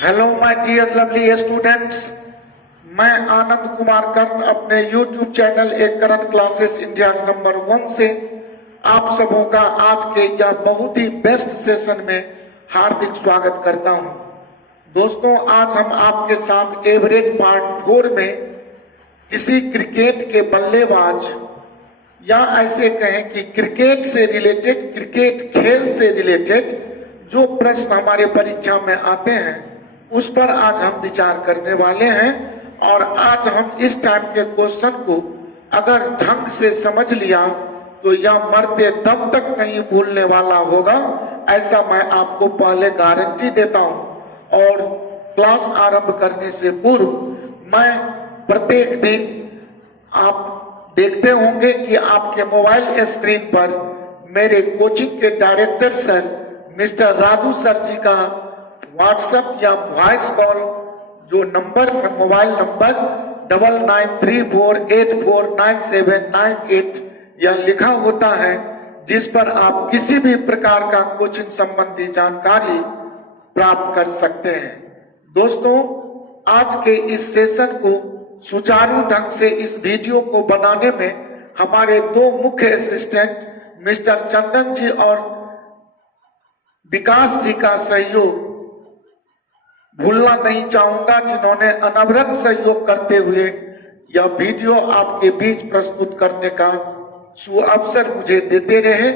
Hello my dear lovely students, मैं आनंद कुमार कर्ण अपने YouTube channel एक करण क्लासेस इंडिया नंबर 1 से आप सबों का आज के या बहुत ही बेस्ट सेशन में हार्दिक स्वागत करता हूं। दोस्तों, आज हम आपके साथ एवरेज पार्ट 4 में किसी क्रिकेट के बल्लेबाज या ऐसे कहें कि क्रिकेट से रिलेटेड, क्रिकेट खेल से रिलेटेड जो प्रश्न हमारे परीक्षा में आते हैं उस पर आज हम विचार करने वाले हैं। और आज हम इस टाइप के क्वेश्चन को अगर ढंग से समझ लिया तो यह मरते दम तक नहीं भूलने वाला होगा, ऐसा मैं आपको पहले गारंटी देता हूं। और क्लास आरंभ करने से पूर्व मैं प्रत्येक दिन आप देखते होंगे कि आपके मोबाइल स्क्रीन पर मेरे कोचिंग के director sir mister Raju sir ji का व्हाट्सएप या वॉइस कॉल जो नंबर, मोबाइल नंबर 9934849798 यह लिखा होता है, जिस पर आप किसी भी प्रकार का कोचिंग संबंधी जानकारी प्राप्त कर सकते हैं। दोस्तों, आज के इस सेशन को सुचारू ढंग से इस वीडियो को बनाने में हमारे दो मुख्य असिस्टेंट मिस्टर चंदन जी और विकास जी का सहयोग भूलना नहीं चाहूंगा, जिन्होंने अनवरत सहयोग करते हुए यह वीडियो आपके बीच प्रस्तुत करने का सुअवसर मुझे देते रहे।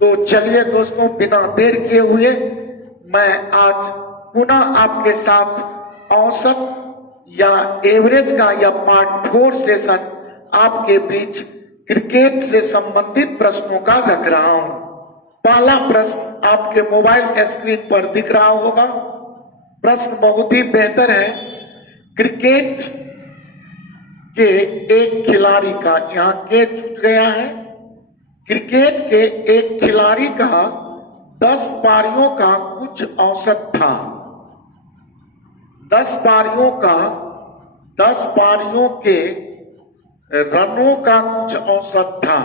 तो चलिए दोस्तों, बिना देर किए हुए मैं आज पुनः आपके साथ औसत या एवरेज का या पार्ट 4 सेशन आपके बीच क्रिकेट से संबंधित प्रश्नों का रख रहा हूं। पहला प्रश्न आपके मोबाइल स्क्रीन पर दिख रहा होगा। प्रश्न बहुत ही बेहतर है। क्रिकेट के एक खिलाड़ी का, यहां के छूट गया है, क्रिकेट के एक खिलाड़ी का 10 पारियों का कुछ औसत था। 10 पारियों के रनों का कुछ औसत था।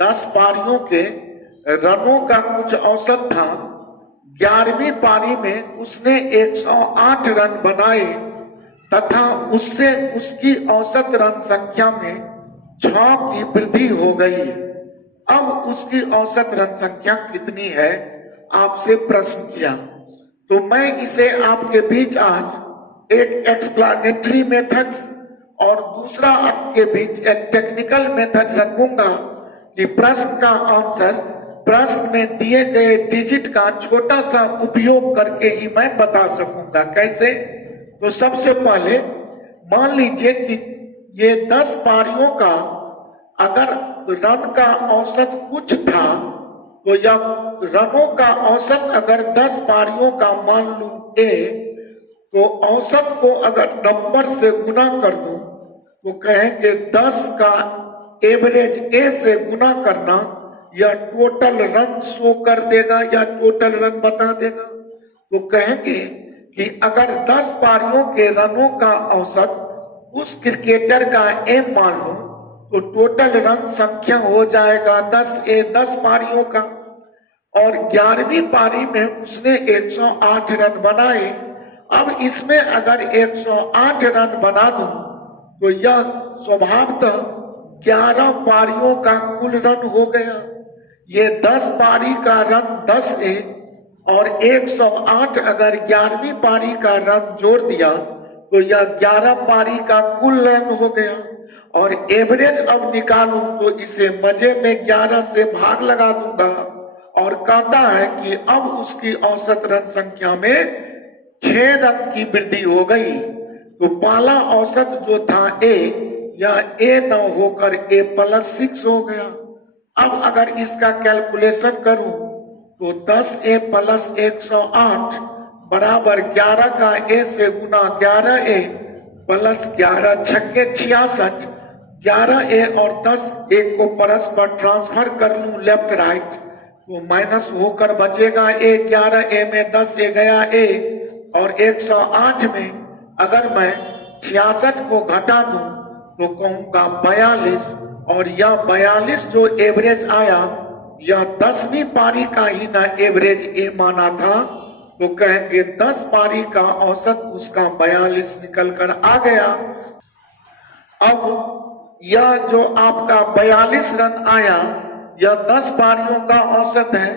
10 पारियों के रनों का कुछ औसत था। 11वीं पारी में उसने 108 रन बनाए तथा उससे उसकी औसत रन संख्या में 6 की वृद्धि हो गई। अब उसकी औसत रन संख्या कितनी है, आपसे प्रश्न किया। तो मैं इसे आपके बीच आज एक एक्सप्लेनेटरी मेथड्स और दूसरा आपके बीच एक टेक्निकल मेथड रखूंगा कि प्रश्न का आंसर प्रश्न में दिए गए डिजिट का छोटा सा उपयोग करके ही मैं बता सकूंगा। कैसे? तो सबसे पहले मान लीजिए कि ये 10 पारियों का अगर रन का औसत कुछ था, तो यह रनों का औसत अगर 10 पारियों का मान लूं A, तो औसत को अगर नंबर से गुना कर दूं तो कहेंगे 10 का एवरेज A से गुना करना या टोटल रन शो कर देगा या टोटल रन बता देगा। तो कहेंगे कि अगर 10 पारियों के रनों का औसत उस क्रिकेटर का M मान लो तो टोटल रन संख्या हो जाएगा 10A, 10 पारियों का। और 11वीं पारी में उसने 108 रन बनाए। अब इसमें अगर 108 रन बना दूं तो यह स्वभावतः 11 पारियों का कुल रन हो गया। ये 10 पारी का रन 10A और 108 अगर 11वीं पारी का रन जोड़ दिया तो यह 11 पारी का कुल रन हो गया। और एवरेज अब निकालूं तो इसे मजे में 11 से भाग लगा दूंगा और कहता है कि अब उसकी औसत रन संख्या में 6 रन की वृद्धि हो गई। तो पहला औसत जो था A, यह A न होकर A+6 हो गया। अब अगर इसका कैलकुलेशन करूं तो 10A + 108 बराबर 11 का A से गुना 11A + 11 छक्के 66, 11A और 10A को परस्पर ट्रांसफर कर लूं लेफ्ट राइट तो माइनस होकर बचेगा A। 11A में 10A गया A और 108 में अगर मैं 66 को घटा दूं तो कहूंगा 42। और यह 42 जो एवरेज आया यह 10वीं पारी का ही ना एवरेज ए माना था, तो कहेंगे 10 पारी का औसत उसका 42 निकल कर आ गया। अब यह जो आपका 42 रन आया यह 10 पारियों का औसत है,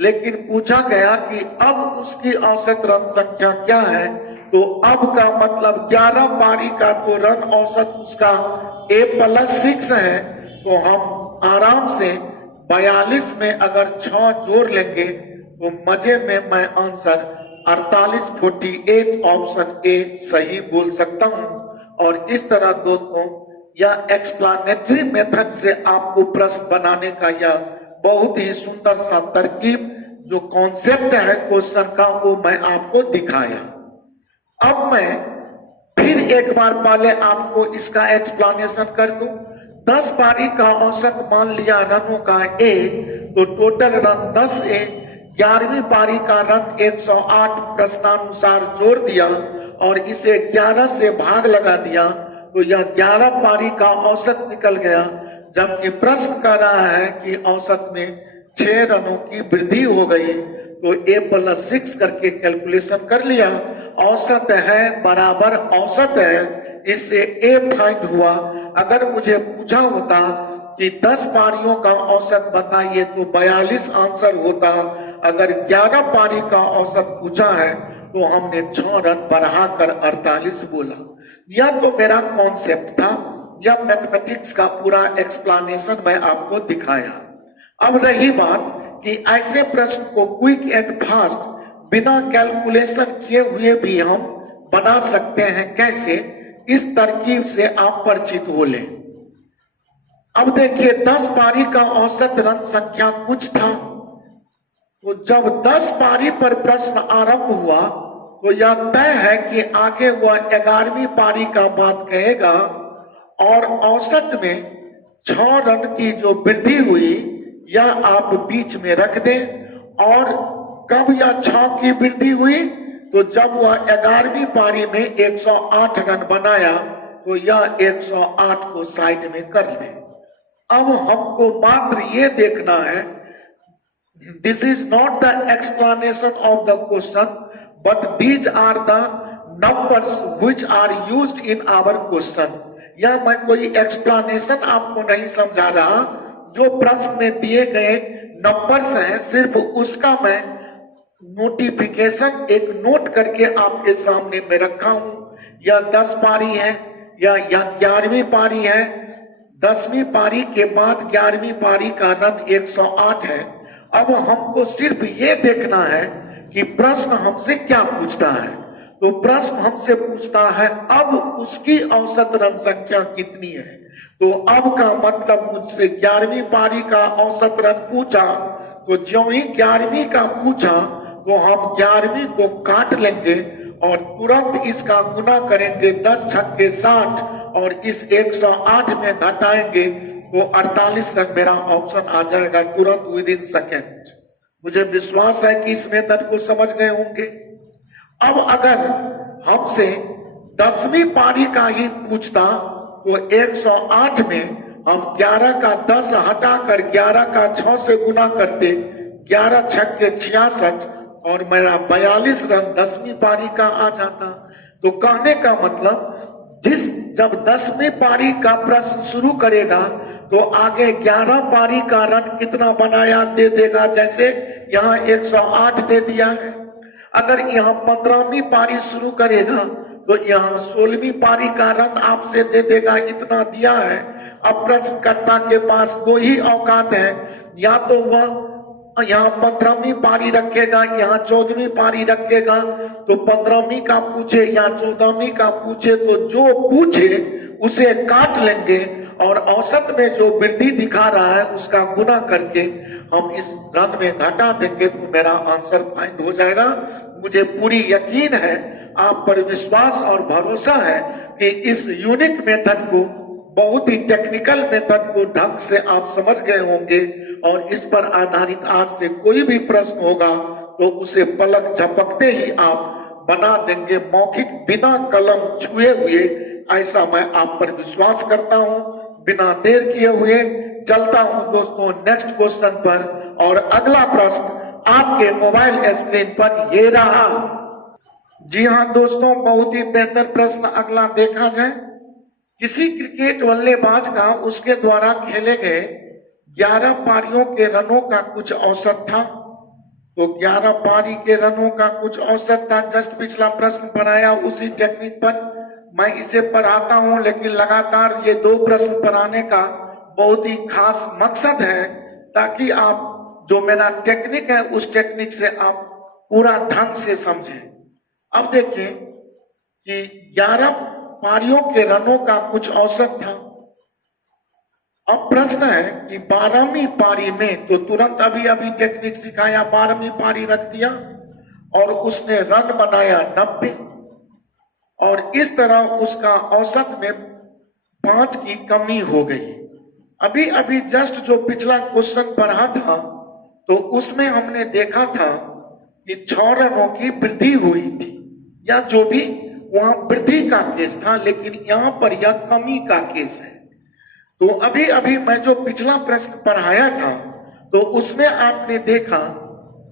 लेकिन पूछा गया कि अब उसकी औसत रन संख्या क्या है। तो अब का मतलब 11 पारी का तो रन औसत उसका A+6 है। तो हम आराम से 42 में अगर 6 जोड़ लेंगे तो मजे में मैं आंसर 48 ऑप्शन ए सही बोल सकता हूं। और इस तरह दोस्तों यह एक्सप्लेनेटरी मेथड से आपको प्रश्न बनाने का यह बहुत ही सुंदर सा तरकीब जो कॉन्सेप्ट है क्वेश्चन का वो मैं आपको दिखाया। अब मैं फिर एक बार पहले आपको इसका एक्सप्लेनेशन कर दूं। 10 पारी का औसत मान लिया रनों का ए, तो टोटल रन 10 ए, 11वीं पारी का रन 108 प्रश्नानुसार जोड़ दिया और इसे 11 से भाग लगा दिया, तो यह 11 पारी का औसत निकल गया। जबकि प्रश्न कर रहा है कि औसत में 6 रनों की वृद्धि हो गई, तो A+6 करके कैलकुलेशन कर लिया। औसत है बराबर औसत है, इससे A फाइंड हुआ। अगर मुझे पूछा होता कि 10 पारियों का औसत बताइए तो 42 आंसर होता। अगर 11 पारी का औसत पूछा है तो हमने 6 रन बढ़ाकर 48 बोला। यह तो मेरा कॉन्सेप्ट था, यह मैथमेटिक्स का पूरा एक्सप्लेनेशन मैं आपको दिखाया। अब रही बात कि ऐसे प्रश्न को क्विक एंड फास्ट बिना कैलकुलेशन किए हुए भी हम बना सकते हैं। कैसे? इस तरकीब से आप परिचित हो लें। अब देखिए 10 पारी का औसत रन संख्या कुछ था, तो जब 10 पारी पर प्रश्न आरंभ हुआ तो यह तय है कि आगे वह 11वीं पारी का बात कहेगा और औसत में 6 रन की जो वृद्धि हुई यह आप बीच में रख दें। और कब यह 6 की वृद्धि हुई? तो जब वह 11वीं पारी में 108 रन बनाया तो यह 108 को साइड में कर दें। अब हमको मात्र ये देखना है, this is not the explanation of the question but these are the numbers which are used in our question. यह मैं कोई एक्सप्लेनेशन आपको नहीं समझा रहा, जो प्रश्न में दिए गए नंबर्स हैं सिर्फ उसका मैं नोटिफिकेशन एक नोट करके आपके सामने में रखा हूं। यह 10 पारी है या 11वीं पारी है। 10वीं पारी के बाद 11वीं पारी का रन 108 है। अब हमको सिर्फ ये देखना है कि प्रश्न हमसे क्या पूछता है। तो प्रश्न हमसे पूछता है अब उसकी औसत रन संख्या कितनी है। तो अब का मतलब मुझसे 11वीं पारी का औसत रन पूछा, तो ज्यों ही 11वीं का पूछा तो हम 11वीं को काट लेंगे और तुरंत इसका गुना करेंगे 10 छक्के 60 और इस 108 में घटाएंगे तो 48 रन मेरा ऑप्शन आ जाएगा तुरंत विद इन सेकेंड। मुझे विश्वास है कि इस मेथड को समझ गए होंगे। अब अगर हमसे 10वीं पारी का ही पूछता तो 108 में हम 11 का 10 हटाकर 11 का 6 से गुना करते, 11 छक्के 66 और मेरा 42 रन 10वीं पारी का आ जाता। तो कहने का मतलब जब 10वीं पारी का प्रश्न शुरू करेगा तो आगे 11 पारी का रन कितना बनाया दे देगा। जैसे यहाँ 108 दे दिया है। अगर यहाँ 15वीं पारी शुरू करेगा तो यहाँ 16वीं पारी का रन आपसे दे देगा, इतना दिया है। अब प्रश्नकर्ता के पास 2 ही औकात है, या तो वह यहाँ 15वीं पारी रखेगा, यहाँ 14वीं पारी रखेगा। तो 15वीं का पूछे या 14वीं का पूछे तो जो पूछे उसे काट लेंगे और औसत में जो वृद्धि दिखा रहा है उसका गुना करके हम इस रन में घटा देंगे तो मेरा आंसर फाइंड हो जाएगा। मुझे पूरी यकीन है, आप पर विश्वास और भरोसा है कि इस यूनिक मेथड को, बहुत ही टेक्निकल मेथड को ढंग से आप समझ गए होंगे और इस पर आधारित आज से कोई भी प्रश्न होगा तो उसे पलक झपकते ही आप बना देंगे मौखिक, बिना कलम छुए हुए। ऐसा मैं आप पर विश्वास करता हूं। बिना देर किए हुए चलता हूं दोस्तों नेक्स्ट क्वेश्चन पर। और अगला प्रश्न आपके मोबाइल स्क्रीन पर ये रहा। जी हाँ दोस्तों, बहुत ही बेहतर प्रश्न अगला देखा जाए। किसी क्रिकेट बल्लेबाज का उसके द्वारा खेले गए 11 पारियों के रनों का कुछ औसत था। तो 11 पारी के रनों का कुछ औसत था। जस्ट पिछला प्रश्न पढ़ाया उसी टेक्निक पर मैं इसे पढ़ाता हूं, लेकिन लगातार ये 2 प्रश्न पढ़ाने का बहुत ही खास मकसद है ताकि आप जो मेरा टेक्निक है उस टेक्निक से आप पूरा ढंग से समझें। अब देखिए कि 11 पारियों के रनों का कुछ औसत था। अब प्रश्न है कि 12वीं पारी में, तो तुरंत अभी टेक्निक सिखाया, 12वीं पारी रख दिया और उसने रन बनाया 90 और इस तरह उसका औसत में 5 की कमी हो गई। अभी जस्ट जो पिछला क्वेश्चन पढ़ा था तो उसमें हमने देखा था कि 6 रनों की वृद्धि हुई थी, या जो भी वहां वृद्धि का केस था, लेकिन यहां पर यह कमी का केस है। तो अभी मैं जो पिछला प्रश्न पढ़ाया था तो उसमें आपने देखा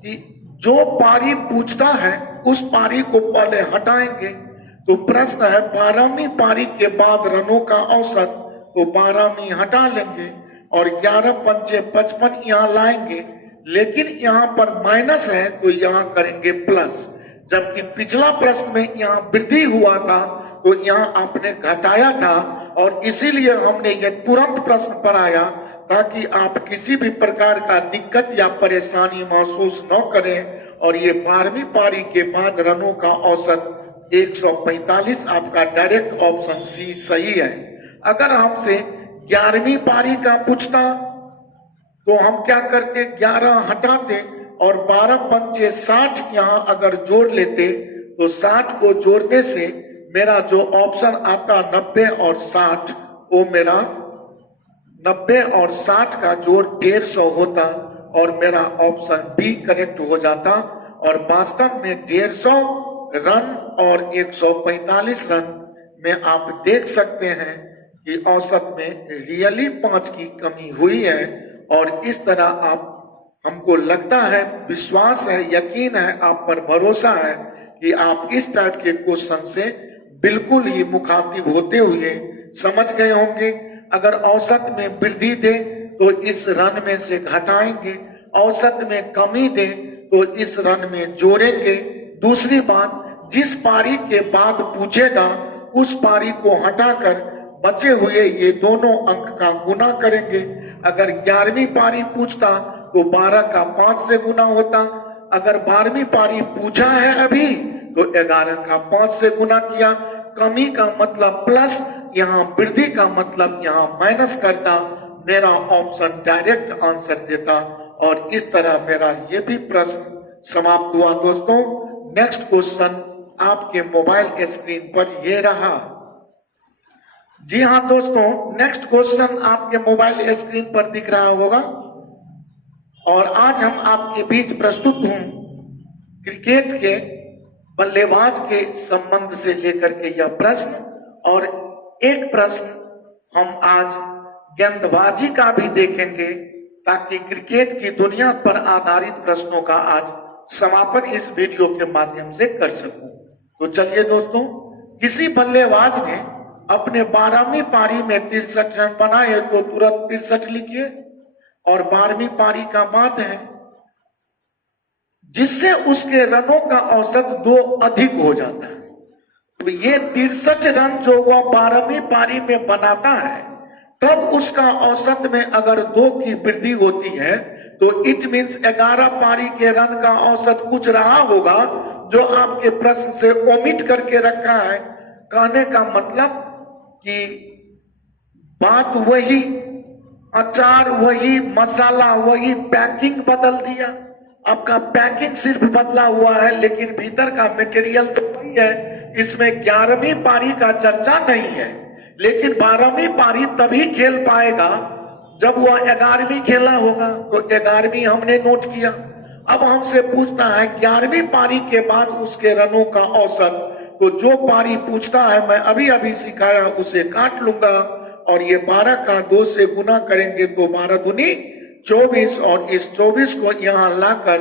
कि जो पारी पूछता है उस पारी को पहले हटाएंगे। तो प्रश्न है 12वीं पारी के बाद रनों का औसत, तो 12वीं हटा लेंगे और 11 पंचे 55 यहां लाएंगे, लेकिन यहां पर माइनस है तो यहां करेंगे प्लस। जबकि पिछला प्रश्न में यहां वृद्धि हुआ था तो यहां आपने घटाया था, और इसीलिए हमने ये तुरंत प्रश्न पढ़ाया ताकि आप किसी भी प्रकार का दिक्कत या परेशानी महसूस न करें। और ये 12वीं पारी के बाद रनों का औसत 145, आपका डायरेक्ट ऑप्शन सी सही है। अगर हमसे 11वीं पारी का पूछता तो हम क्या करते, 11 हटाते और 12 पंचे 60 यहां अगर जोड़ लेते तो 60 को जोड़ने से मेरा जो ऑप्शन आता 90 और 60, वो मेरा 90 और 60 का जोड़ 150 होता और मेरा ऑप्शन बी करेक्ट हो जाता। और वास्तव में 150 रन और 145 रन में आप देख सकते हैं कि औसत में रियली 5 की कमी हुई है। और इस तरह आप, हमको लगता है, विश्वास है, यकीन है, आप पर भरोसा है कि आप इस टाइप के क्वेश्चन से बिल्कुल ही मुखातिब होते हुए समझ गए होंगे। अगर औसत में वृद्धि दे तो इस रन में से घटाएंगे, औसत में कमी दे तो इस रन में जोड़ेंगे। दूसरी बात, जिस पारी के बाद पूछेगा उस पारी को हटाकर बचे हुए ये दोनों अंक का गुना करेंगे। अगर 11वीं पारी पूछता तो 12 का 5 से गुना होता। अगर 12वीं पारी पूछा है अभी तो 11 का 5 से गुना किया। कमी का मतलब प्लस, यहाँ वृद्धि का मतलब यहाँ माइनस करता, मेरा ऑप्शन डायरेक्ट आंसर देता। और इस तरह मेरा ये भी प्रश्न समाप्त हुआ। दोस्तों, नेक्स्ट क्वेश्चन आपके मोबाइल स्क्रीन पर ये रहा। जी हाँ दोस्तों, नेक्स्ट क्वेश्चन आपके मोबाइल स्क्रीन पर दिख रहा होगा और आज हम आपके बीच प्रस्तुत हूं क्रिकेट के बल्लेबाज के संबंध से लेकर के यह प्रश्न, और एक प्रश्न हम आज गेंदबाजी का भी देखेंगे ताकि क्रिकेट की दुनिया पर आधारित प्रश्नों का आज समापन इस वीडियो के माध्यम से कर सकूं। तो चलिए दोस्तों, किसी बल्लेबाज ने अपने 12वीं पारी में 63 रन बनाए तो तुरंत 63 लिखिए, और 12वीं पारी का बात है जिससे उसके रनों का औसत 2 अधिक हो जाता है। तो ये 63 रन जो वह 12वीं पारी में बनाता है, तब उसका औसत में अगर 2 की वृद्धि होती है तो इट मीन्स 11 पारी के रन का औसत कुछ रहा होगा जो आपके प्रश्न से ओमिट करके रखा है। कहने का मतलब कि बात वही, अचार वही, मसाला वही, पैकिंग बदल दिया। आपका पैकिंग सिर्फ बदला हुआ है लेकिन भीतर का मटेरियल तो वही है। इसमें 11वीं पारी का चर्चा नहीं है, लेकिन 12वीं पारी तभी खेल पाएगा जब वह 11वीं खेला होगा। तो 11वीं हमने नोट किया। अब हमसे पूछता है 11वीं पारी के बाद उसके रनों का औसत, तो जो पारी पूछता है मैं अभी सिखाया उसे काट लूंगा और ये 12 का 2 से गुना करेंगे तो 12 दूनी 24, और इस 24 को यहाँ लाकर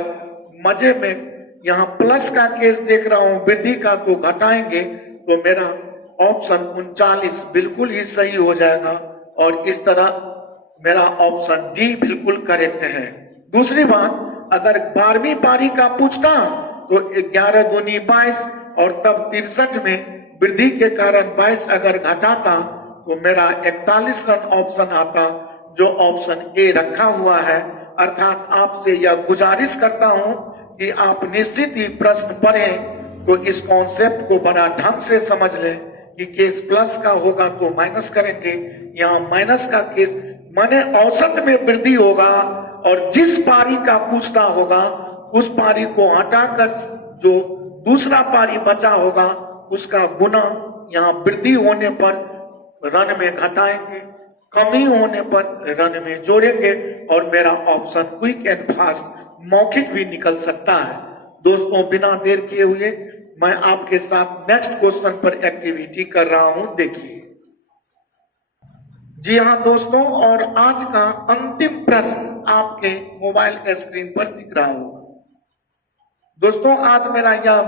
मजे में यहाँ प्लस का केस देख रहा हूं, वृद्धि का तो घटाएंगे, तो मेरा ऑप्शन 39 बिल्कुल ही सही हो जाएगा और इस तरह मेरा ऑप्शन डी बिल्कुल करेक्ट है। दूसरी बात, अगर 12वीं पारी का पूछता तो 11 दूनी 22 और तब 63 में वृद्धि के कारण 22 अगर घटाता तो मेरा 41 रन ऑप्शन आता, जो ऑप्शन ए रखा हुआ है। अर्थात आपसे यह गुजारिश करता हूं कि आप निश्चित ही प्रश्न पढ़ें तो इस कॉन्सेप्ट को बड़ा ढंग से समझ लें कि केस प्लस का होगा तो माइनस करेंगे, यहाँ माइनस का केस माने औसत में वृद्धि होगा और जिस पारी का पूछता होगा उस पारी को हटाकर जो दूसरा पारी बचा होगा उसका गुना यहाँ वृद्धि होने पर रन में घटाएंगे, कमी होने पर रन में जोड़ेंगे और मेरा ऑप्शन क्विक एंड फास्ट मौखिक भी निकल सकता है। दोस्तों, बिना देर किए हुए मैं आपके साथ नेक्स्ट क्वेश्चन पर एक्टिविटी कर रहा हूं, देखिए। जी हाँ दोस्तों, और आज का अंतिम प्रश्न आपके मोबाइल स्क्रीन पर दिख रहा होगा। दोस्तों, आज मेरा यह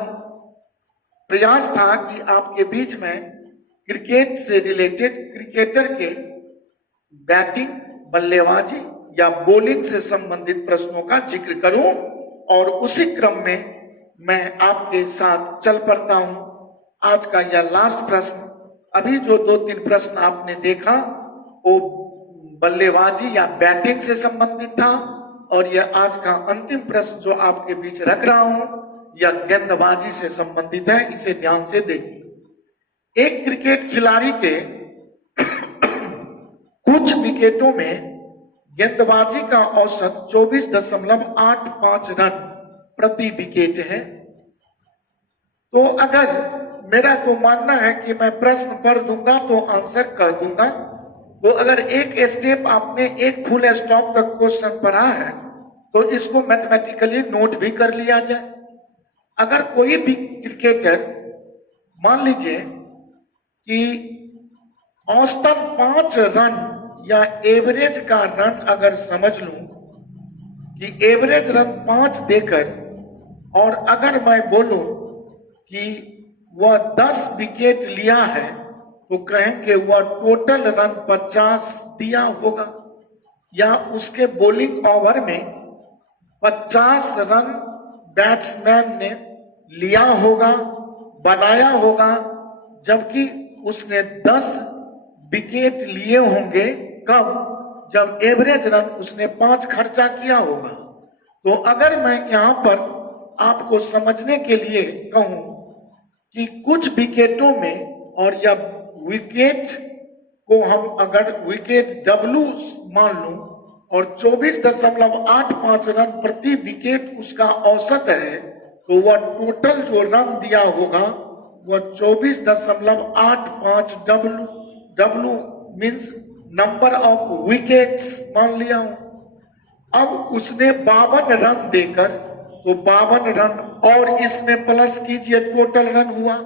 प्रयास था कि आपके बीच में क्रिकेट से रिलेटेड क्रिकेटर के बैटिंग, बल्लेबाजी या बॉलिंग से संबंधित प्रश्नों का जिक्र करूं और उसी क्रम में मैं आपके साथ चल पड़ता हूं। आज का यह लास्ट प्रश्न, अभी जो 2-3 प्रश्न आपने देखा वो बल्लेबाजी या बैटिंग से संबंधित था और यह आज का अंतिम प्रश्न जो आपके बीच रख रहा हूं यह गेंदबाजी से संबंधित है। इसे ध्यान से देखिए। एक क्रिकेट खिलाड़ी के कुछ विकेटों में गेंदबाजी का औसत 24.85 रन प्रति विकेट है। तो अगर मेरा तो मानना है कि मैं प्रश्न पढ़ दूंगा तो आंसर कर दूंगा, तो अगर एक स्टेप आपने एक फुल स्टॉप तक क्वेश्चन पढ़ा है तो इसको मैथमेटिकली नोट भी कर लिया जाए। अगर कोई भी क्रिकेटर मान लीजिए कि औसतन 5 रन या एवरेज का रन अगर समझ लूं कि एवरेज रन 5 देकर, और अगर मैं बोलूं कि वह 10 विकेट लिया है तो कहेंगे वह टोटल रन 50 दिया होगा, या उसके बॉलिंग ओवर में 50 रन बैट्समैन ने लिया होगा, बनाया होगा, जबकि उसने 10 विकेट लिए होंगे। कब? जब एवरेज रन उसने 5 खर्चा किया होगा। तो अगर मैं यहां पर आपको समझने के लिए कहूं कि कुछ विकेटों में, और या विकेट को हम अगर विकेट W मान लूं और 24.85 रन प्रति विकेट उसका औसत है, तो वह टोटल जो रन दिया होगा वह 24.85 W means number of wickets मान लिया हूं। अब उसने 52 रन देकर, तो 52 रन और इसमें प्लस कीजिए, टोटल रन हुआ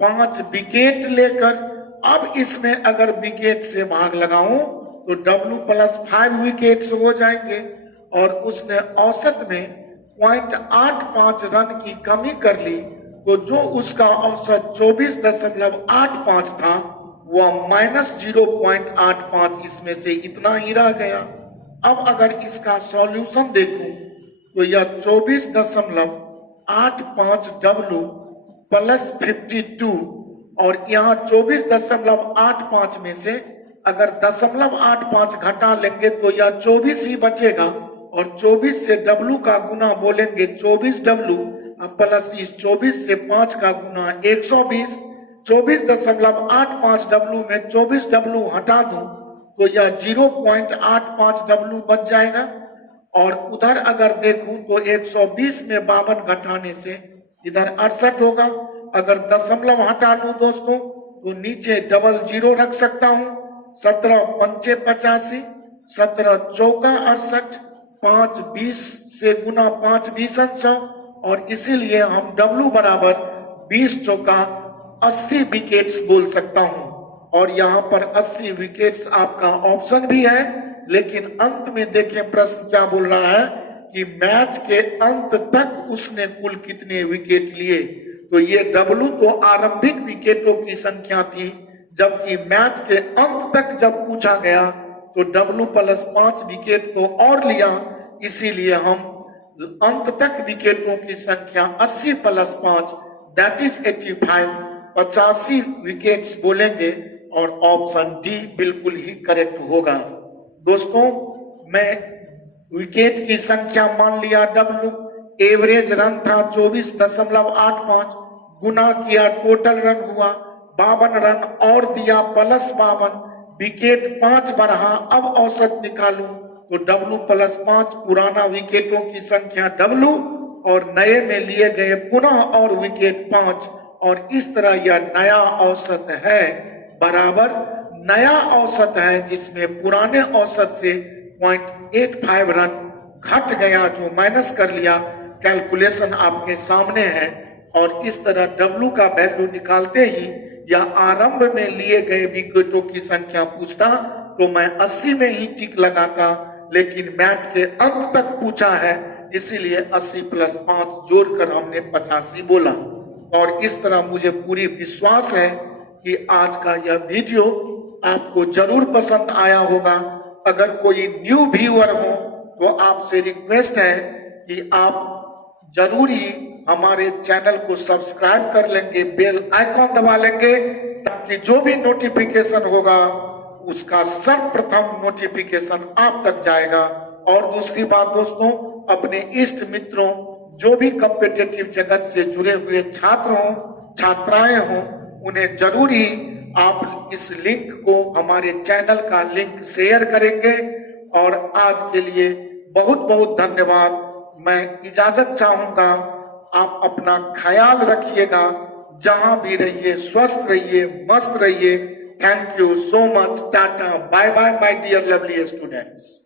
5 विकेट लेकर। अब इसमें अगर विकेट से भाग लगाऊं तो W + 5 विकेट्स हो जाएंगे और उसने औसत में 0.85 रन की कमी कर ली, तो जो उसका औसत 24.85 था वह -0.85 इसमें से इतना ही रह गया। अब अगर इसका सॉल्यूशन देखूं तो यह 24.85 W + 52 और यहाँ 24.85 में से अगर 0.85 घटा लेंगे तो यह 24 ही बचेगा और 24 से W का गुना बोलेंगे 24W प्लस इस 24 से 5 का गुना 120। 24.85 W में 24W हटा दूं तो यह 0.85 W बच जाएगा। और उधर अगर देखूं तो 120 में 52 घटाने से इधर 68 होगा। अगर दशमलव हटा लूं दोस्तों तो नीचे डबल 0 रख सकता हूं। 17 पंचे 85, 17 चौका 68, 5 20 से गुना 5 20 100 और इसीलिए हम W बराबर 20 चौका 80 विकेट्स बोल सकता हूं। और यहाँ पर 80 विकेट्स आपका ऑप्शन भी है, लेकिन अंत में देखें प्रश्न क्या बोल रहा है कि मैच के अंत तक उसने कुल कितने विकेट लिए। तो ये W तो आरंभिक विकेटों की संख्या थी, जबकि मैच के अंत तक जब पूछा गया तो W+5 विकेट तो और लिया, इसीलिए हम अंत तक विकेटों की संख्या 80+5 दैट इज 85 विकेट्स बोलेंगे और ऑप्शन डी बिल्कुल ही करेक्ट होगा। दोस्तों, मैं विकेट की संख्या मान लिया W, एवरेज रन था 24.85, गुना किया टोटल रन हुआ 52 रन और दिया +52, विकेट 5 बढ़ा। अब औसत निकालूं तो W+5 पुराना विकेटों की संख्या W और नए में लिए गए पुनः और विकेट 5, और इस तरह यह नया औसत है बराबर नया औसत है, जिसमें पुराने औसत से 0.85 रन घट गया, जो माइनस कर लिया। कैलकुलेशन आपके सामने है, और इस तरह W का वैल्यू निकालते ही या आरंभ में लिए गए विकेटों की संख्या पूछता तो मैं 80 में ही टिक लगाता, लेकिन मैच के अंत तक पूछा है, इसीलिए 80+5 जोड़कर हमने 85 बोला। और इस तरह मुझे पूरी विश्वास है कि आज का यह वीडियो आपको जरूर पसंद आया होगा। अगर कोई न्यू व्यूअर हो तो आपसे रिक्वेस्ट है कि आप जरूर ही हमारे चैनल को सब्सक्राइब कर लेंगे, बेल आइकॉन दबा लेंगे, ताकि जो भी नोटिफिकेशन होगा उसका सर्वप्रथम नोटिफिकेशन आप तक जाएगा। और दूसरी बात दोस्तों, अपने इष्ट मित्रों, जो भी कॉम्पिटिटिव जगत से जुड़े हुए छात्र हों, छात्राएं हों, उन्हें जरूर ही आप इस लिंक को, हमारे चैनल का लिंक शेयर करेंगे। और आज के लिए बहुत बहुत धन्यवाद। मैं इजाजत चाहूंगा, आप अपना ख्याल रखिएगा, जहां भी रहिए स्वस्थ रहिए, मस्त रहिए। Thank you so much. Tata, bye bye my dear lovely students.